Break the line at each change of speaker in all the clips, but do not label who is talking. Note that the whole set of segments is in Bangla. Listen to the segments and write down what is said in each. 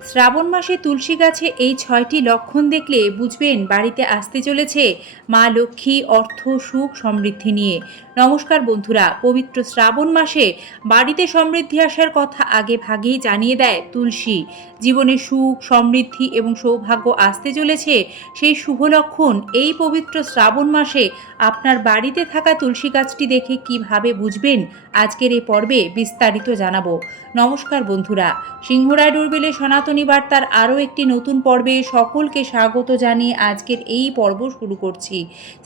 শ্রাবণ মাসে তুলসী গাছে এই ছয়টি লক্ষণ দেখলে বুঝবেন বাড়িতে আসতে চলেছে মা লক্ষ্মী, অর্থ, সুখ, সমৃদ্ধি নিয়ে। নমস্কার বন্ধুরা, পবিত্র শ্রাবণ মাসে বাড়িতে সমৃদ্ধি আসার কথা আগে ভাগেই জানিয়ে দেয় তুলসী। জীবনে সুখ, সমৃদ্ধি এবং সৌভাগ্য আসতে চলেছে সেই শুভ লক্ষণ। এই পবিত্র শ্রাবণ মাসে আপনার বাড়িতে থাকা তুলসী গাছটি দেখে কীভাবে বুঝবেন? আজকের এই পর্বে বিস্তারিত জানাব। নমস্কার বন্ধুরা, সিংহরায় ডোরবেলে সনাতনী বার্তার আরও একটি নতুন পর্বে সকলকে স্বাগত জানিয়ে আজকের এই পর্ব শুরু করছি।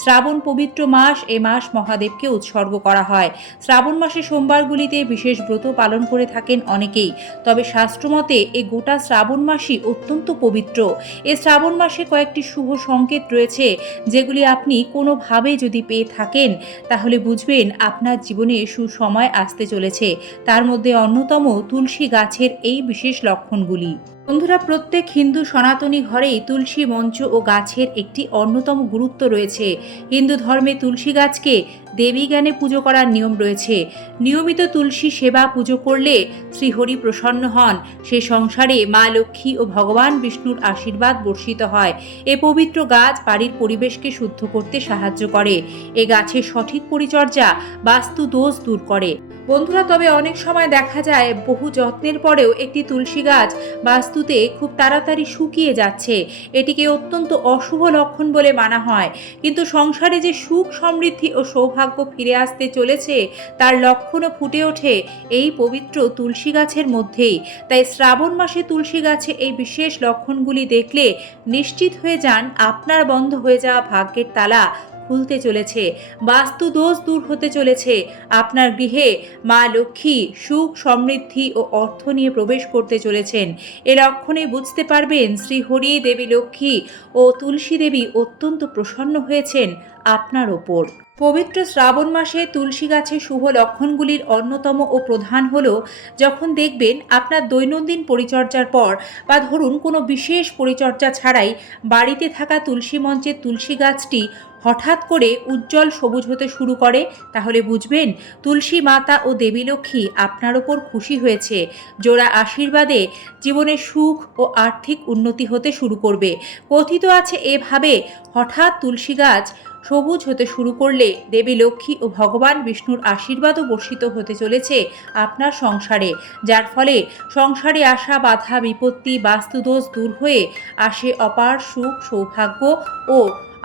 শ্রাবণ পবিত্র মাস, এ মাস মহাদেবকে উৎসর্গ করা হয়। শ্রাবণ মাসে সোমবারগুলিতে বিশেষ ব্রত পালন করে থাকেন অনেকেই। তবে শাস্ত্রমতে এ গোটা শ্রাবণ মাসই অত্যন্ত পবিত্র। এ শ্রাবণ মাসে কয়েকটি শুভ সংকেত রয়েছে, যেগুলি আপনি কোনোভাবে যদি পেয়ে থাকেন, তাহলে বুঝবেন আপনার জীবনে সুসময় আসতে চলেছে। তার মধ্যে অন্যতম তুলসী গাছের এই বিশেষ লক্ষণগুলি। বন্ধুরা, প্রত্যেক হিন্দু সনাতনী ঘরেই তুলসী মঞ্চ ও গাছের একটি অন্যতম গুরুত্ব রয়েছে। হিন্দু ধর্মে তুলসী গাছকে দেবী জ্ঞানে পুজো করার নিয়ম রয়েছে। নিয়মিত তুলসী সেবা পুজো করলে শ্রীহরি প্রসন্ন হন। সে সংসারে মা লক্ষ্মী ও ভগবান বিষ্ণুর আশীর্বাদ বর্ষিত হয়। এ পবিত্র গাছ বাড়ির পরিবেশকে শুদ্ধ করতে সাহায্য করে। এ গাছের সঠিক পরিচর্যা বাস্তু দোষ দূর করে। বন্ধুরা, তবে অনেক সময় দেখা যায় বহু যত্নের পরেও একটি তুলসী গাছ বাস্তুতে খুব তাড়াতাড়ি শুকিয়ে যাচ্ছে। এটিকে অত্যন্ত অশুভ লক্ষণ বলে মানা হয়। কিন্তু সংসারে যে সুখ, সমৃদ্ধি ও সৌভাগ্য ফিরে আসতে চলেছে, তার লক্ষণও ফুটে ওঠে এই পবিত্র তুলসী গাছের মধ্যেই। তাই শ্রাবণ মাসে তুলসী গাছে এই বিশেষ লক্ষণগুলি দেখলে নিশ্চিত হয়ে যান, আপনার বন্ধ হয়ে যাওয়া ভাগ্যের তালা খুলতে চলেছে বাস্তু দোষ দূর হতে চলেছে। আপনার গৃহে মা লক্ষ্মী সুখ, সমৃদ্ধি ও অর্থ নিয়ে প্রবেশ করতে চলেছেন। এ লক্ষণে বুঝতে পারবেন শ্রী হরি দেবী লক্ষ্মী ও তুলসী দেবী অত্যন্ত প্রসন্ন হয়েছেন আপনার ওপর। পবিত্র শ্রাবণ মাসে তুলসী গাছের শুভ লক্ষণগুলির অন্যতম ও প্রধান হল, যখন দেখবেন আপনার দৈনন্দিন পরিচর্যার পর বা ধরুন কোনো বিশেষ পরিচর্যা ছাড়াই বাড়িতে থাকা তুলসী মঞ্চের তুলসী গাছটি হঠাৎ করে উজ্জ্বল সবুজ হতে শুরু করে। তাহলে বুঝবেন, তুলসী মাতা ও দেবী লক্ষ্মী আপনার ওপর খুশি হয়েছে। জোড়া আশীর্বাদে জীবনে সুখ ও আর্থিক উন্নতি হতে শুরু করবে। কথিত আছে এভাবে হঠাৎ তুলসী গাছ সবুজ হতে শুরু করলে দেবী লক্ষ্মী ও ভগবান বিষ্ণুর আশীর্বাদও বর্ষিত হতে চলেছে আপনার সংসারে। যার ফলে সংসারে আসা বাধা, বিপত্তি, বাস্তুদোষ দূর হয়ে আসে অপার সুখ, সৌভাগ্য ও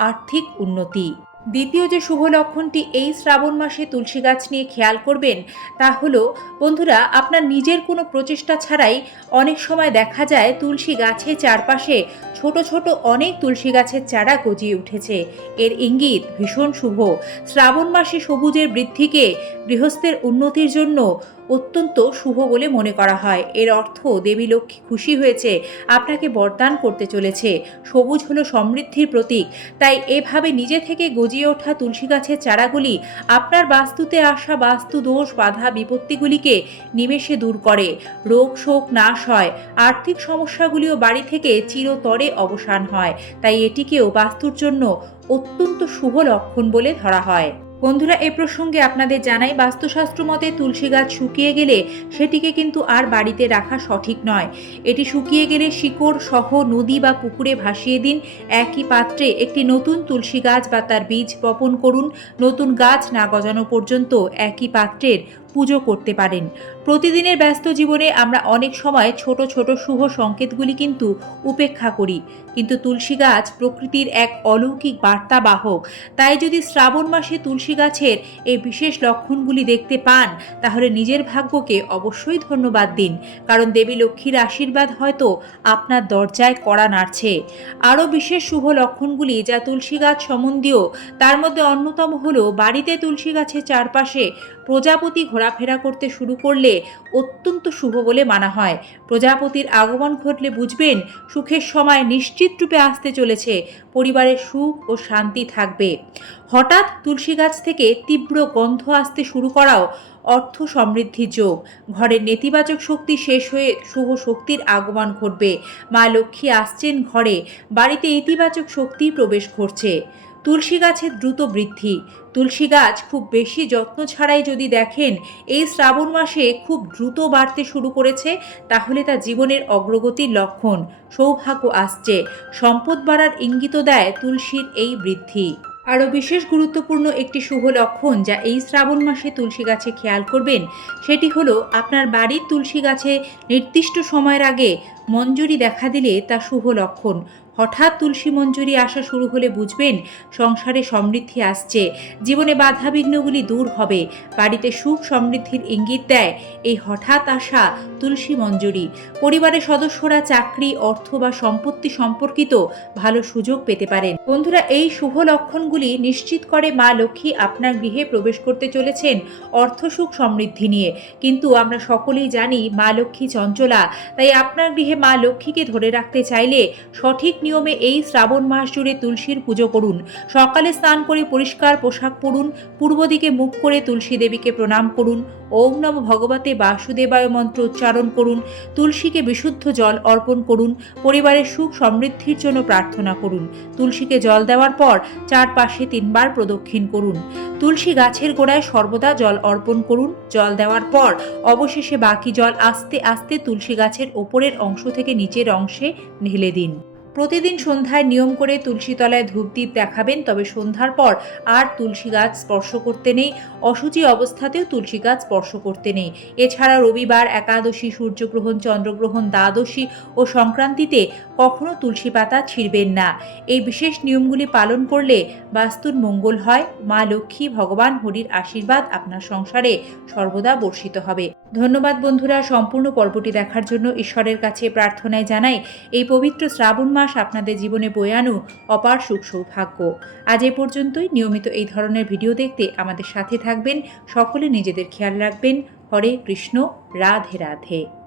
আর্থিক উন্নতি। দ্বিতীয় যে শুভ লক্ষণটি এই শ্রাবণ মাসে তুলসী গাছ নিয়ে খেয়াল করবেন, তা হলো, বন্ধুরা, আপনার নিজের কোনো প্রচেষ্টা ছাড়াই অনেক সময় দেখা যায় তুলসী গাছের চারপাশে ছোট ছোট অনেক তুলসী গাছের চারা গজিয়ে উঠেছে। এর ইঙ্গিত ভীষণ শুভ। শ্রাবণ মাসে সবুজের বৃদ্ধিকে, গৃহস্থের উন্নতির জন্য অত্যন্ত শুভ বলে মনে করা হয়। এর অর্থ, দেবী লক্ষ্মী খুশি হয়েছে, আপনাকে বরদান করতে চলেছে। সবুজ হলো সমৃদ্ধির প্রতীক, তাই এভাবে নিজে থেকে গজিয়ে ওঠা তুলসী গাছের চারাগুলি আপনার বাস্তুতে আসা বাস্তু দোষ বাধা বিপত্তিগুলিকে নিমেষে দূর করে। রোগ শোক নাশ হয়, আর্থিক সমস্যাগুলিও বাড়ি থেকে চিরতরে অবসান হয়, তাই এটিকেও বাস্তুর জন্য অত্যন্ত শুভ লক্ষণ বলে ধরা হয়। বন্ধুরা, এ প্রসঙ্গে আপনাদের জানাই, বাস্তুশাস্ত্র মতে তুলসী গাছ শুকিয়ে গেলে সেটিকে কিন্তু আর বাড়িতে রাখা সঠিক নয়। এটি শুকিয়ে গেলে শিকড় সহ নদী বা পুকুরে ভাসিয়ে দিন। একই পাত্রে একটি নতুন তুলসী গাছ বা তার বীজ বপন করুন। নতুন গাছ না গজানো পর্যন্ত একই পাত্রের পুজো করতে পারেন। প্রতিদিনের ব্যস্ত জীবনে আমরা অনেক সময় ছোট ছোট শুভ সংকেতগুলি কিন্তু উপেক্ষা করি। কিন্তু তুলসী গাছ প্রকৃতির এক অলৌকিক বার্তা বাহক তাই যদি শ্রাবণ মাসে তুলসী গাছের এই বিশেষ লক্ষণগুলি দেখতে পান, তাহলে নিজের ভাগ্যকে অবশ্যই ধন্যবাদ দিন। কারণ দেবী লক্ষ্মীর আশীর্বাদ হয়তো আপনার দরজায় কড়া নাড়ছে। আরও বিশেষ শুভ লক্ষণগুলি যা তুলসী গাছ সম্বন্ধীয়, তার মধ্যে অন্যতম হলো বাড়িতে তুলসী গাছের চারপাশে প্রজাপতি ঘোরাফেরা করতে শুরু করলে অত্যন্ত শুভ বলে মানা হয়। প্রজাপতির আগমন ঘটলে বুঝবেন, সুখের সময় নিশ্চিত রূপে আসতে চলেছে, পরিবারের সুখ ও শান্তি থাকবে। হঠাৎ তুলসী গাছ থেকে তীব্র গন্ধ আসতে শুরু করাও অর্থ সমৃদ্ধি যোগ। ঘরের নেতিবাচক শক্তি শেষ হয়ে শুভ শক্তির আগমন ঘটবে। মা লক্ষ্মী আসছেন ঘরে, বাড়িতে ইতিবাচক শক্তি প্রবেশ করছে। তুলসী গাছের দ্রুত বৃদ্ধি। তুলসী গাছ খুব বেশি যত্ন ছাড়াই যদি দেখেন, এই শ্রাবণ মাসে খুব দ্রুত বাড়তে শুরু করেছে, তাহলে তা জীবনের অগ্রগতির লক্ষণ, সৌভাগ্য আসছে। সম্পদ বাড়ার ইঙ্গিত দেয় তুলসীর এই বৃদ্ধি। আরও বিশেষ গুরুত্বপূর্ণ একটি শুভ লক্ষণ যা এই শ্রাবণ মাসে তুলসী গাছে খেয়াল করবেন, সেটি হলো আপনার বাড়ির তুলসী গাছে নির্দিষ্ট সময়ের আগে মঞ্জুরি দেখা দিলে তা শুভ লক্ষণ। হঠাৎ তুলসী মঞ্জুরি আসা শুরু হলে বুঝবেন সংসারে সমৃদ্ধি আসছে। জীবনে বাধা বিঘ্নগুলি দূর হবে। বাড়িতে সুখ সমৃদ্ধির ইঙ্গিত দেয় এই হঠাৎ আসা তুলসী মঞ্জুরি। পরিবারের সদস্যরা চাকরি, অর্থ বা সম্পত্তি সম্পর্কিত ভালো সুযোগ পেতে পারেন। বন্ধুরা, এই শুভ লক্ষণগুলি নিশ্চিত করে মা লক্ষ্মী আপনার গৃহে প্রবেশ করতে চলেছেন অর্থ সুখ সমৃদ্ধি নিয়ে। কিন্তু আমরা সকলেই জানি মা লক্ষ্মী চঞ্চলা, তাই আপনার গৃহে মা লক্ষ্মীকে ধরে রাখতে চাইলে সঠিক নিয়মে এই শ্রাবণ মাস জুড়ে তুলসীর পুজো করুন। সকালে স্নান করে পরিষ্কার পোশাক পরুন, পূর্ব দিকে মুখ করে তুলসী দেবীকে প্রণাম করুন, ওম নম ভগবতে বাসুদেবায় মন্ত্র উচ্চারণ করুন, তুলসীকে বিশুদ্ধ জল অর্পণ করুন, পরিবারের সুখ সমৃদ্ধির জন্য প্রার্থনা করুন, তুলসীকে জল দেওয়ার পর চারপাশে তিনবার প্রদক্ষিণ করুন, তুলসী গাছের গোড়ায় সর্বদা জল অর্পণ করুন, জল দেওয়ার পর অবশেষে বাকি জল আস্তে আস্তে তুলসী গাছের ওপরের অংশ থেকে নিচের অংশে ঢেলে দিন। প্রতিদিন সন্ধ্যায় নিয়ম করে তুলসী তলায় ধূপদীপ দেখাবেন, তবে সন্ধ্যার পর আর তুলসী গাছ স্পর্শ করতে নেই অসুচি অবস্থাতেও তুলসী গাছ স্পর্শ করতে নেই। এছাড়া রবিবার একাদশী, সূর্যগ্রহণ, চন্দ্রগ্রহণ, দ্বাদশী ও সংক্রান্তিতে কখনো তুলসী পাতা ছিঁড়বেন না। এই বিশেষ নিয়মগুলি পালন করলে বাস্তুর মঙ্গল হয়। মা লক্ষ্মী, ভগবান হরির আশীর্বাদ আপনার সংসারে সর্বদা বর্ষিত হবে। ধন্যবাদ বন্ধুরা, সম্পূর্ণ পর্বটি দেখার জন্য ঈশ্বরের কাছে প্রার্থনায় জানাই, এই পবিত্র শ্রাবণ মাস আপনাদের জীবনে বয়ে আনু অপার সুখ সৌভাগ্য। আজ এ পর্যন্তই। নিয়মিত এই ধরনের ভিডিও দেখতে আমাদের সাথে থাকবেন। সকলে নিজেদের খেয়াল রাখবেন। হরে কৃষ্ণ, রাধে রাধে।